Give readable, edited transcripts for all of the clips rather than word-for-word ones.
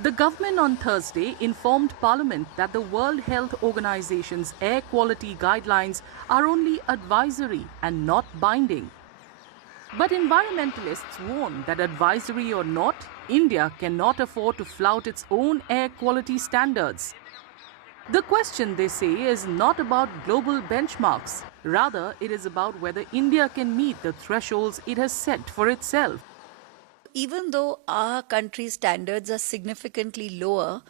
The government on Thursday informed Parliament that the World Health Organization's air quality guidelines are only advisory and not binding. But environmentalists warn that advisory or not, India cannot afford to flout its own air quality standards. The question, they say, is not about global benchmarks. Rather, it is about whether India can meet the thresholds it has set for itself. Even though our country's standards are significantly lower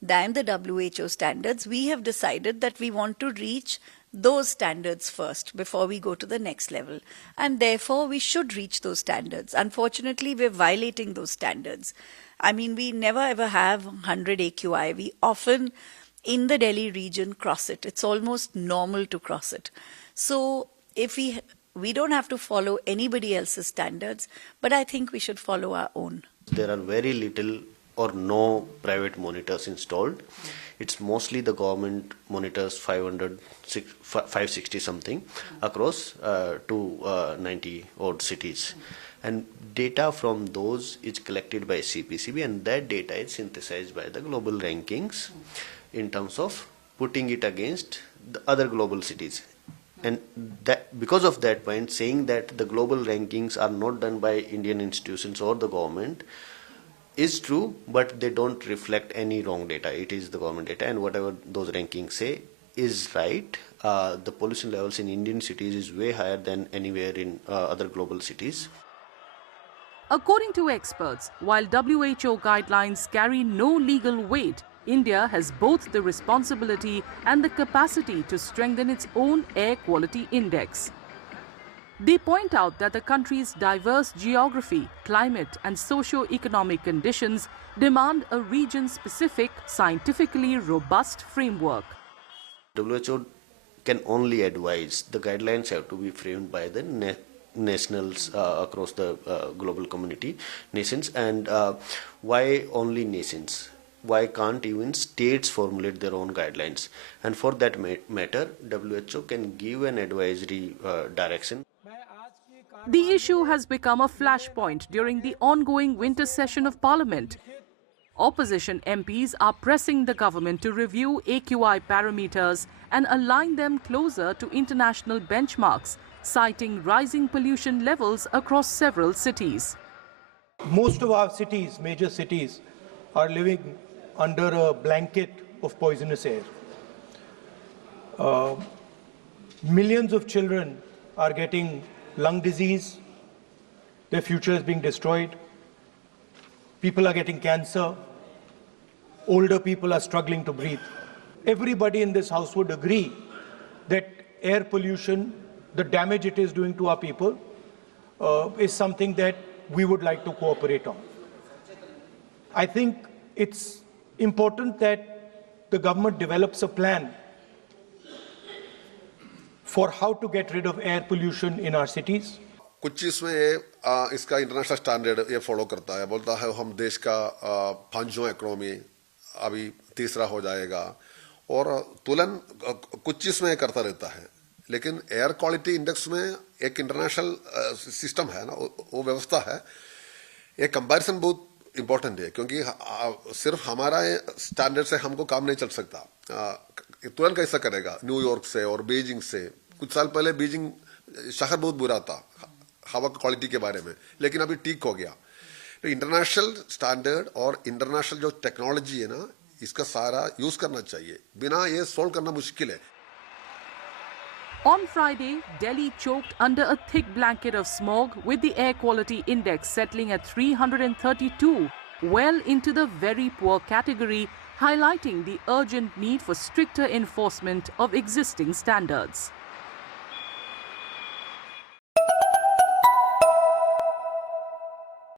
than the WHO standards, we have decided that we want to reach those standards first before we go to the next level. And therefore, we should reach those standards. Unfortunately, we're violating those standards. I mean, we never ever have 100 AQI. We often, in the Delhi region, cross it. It's almost normal to cross it. So if we don't have to follow anybody else's standards, but I think we should follow our own. There are very little or no private monitors installed. It's mostly the government monitors, 560 something across 290 odd cities. And data from those is collected by CPCB, and that data is synthesized by the global rankings in terms of putting it against the other global cities. And that, because of that point, saying that the global rankings are not done by Indian institutions or the government is true, but they don't reflect any wrong data. It is the government data, and whatever those rankings say is right. The pollution levels in Indian cities is way higher than anywhere in other global cities. According to experts, while WHO guidelines carry no legal weight, India has both the responsibility and the capacity to strengthen its own air quality index. They point out that the country's diverse geography, climate and socio-economic conditions demand a region-specific, scientifically robust framework. WHO can only advise. The guidelines have to be framed by the nationals across the global community, nations. And why only nations? Why can't even states formulate their own guidelines? And for that matter, WHO can give an advisory direction. The issue has become a flashpoint during the ongoing winter session of Parliament. Opposition MPs are pressing the government to review AQI parameters and align them closer to international benchmarks, citing rising pollution levels across several cities. Most of our cities, major cities, are living under a blanket of poisonous air. Millions of children are getting lung disease, their future is being destroyed, people are getting cancer, older people are struggling to breathe. Everybody in this house would agree that air pollution, the damage it is doing to our people, is something that we would like to cooperate on. I think it's important that the government develops a plan for how to get rid of air pollution in our cities. कुछ चीज में इसका international standard ये follow करता है, बोलता है हम देश का 5वां इकोनॉमी अभी तीसरा हो जाएगा, और तुलन कुछ चीज में करता रहता है. लेकिन एयर क्वालिटी इंडेक्स में एक इंटरनेशनल सिस्टम है ना, वो व्यवस्था है. ये कंपैरिजन बहुत इम्पोर्टेंट है, क्योंकि सिर्फ हमारा स्टैंडर्ड से हमको काम नहीं चल सकता. तुरंत कैसा करेगा न्यूयॉर्क से और बीजिंग से? कुछ साल पहले बीजिंग शहर बहुत बुरा था हवा क्वालिटी के बारे में, लेकिन अभी ठीक हो गया. तो इंटरनेशनल स्टैंडर्ड और इंटरनेशनल जो टेक्नोलॉजी है ना, इसका सारा यूज करना चाहिए. बिना ये सोल्व करना मुश्किल है. On Friday, Delhi choked under a thick blanket of smog, with the air quality index settling at 332, well into the very poor category, highlighting the urgent need for stricter enforcement of existing standards.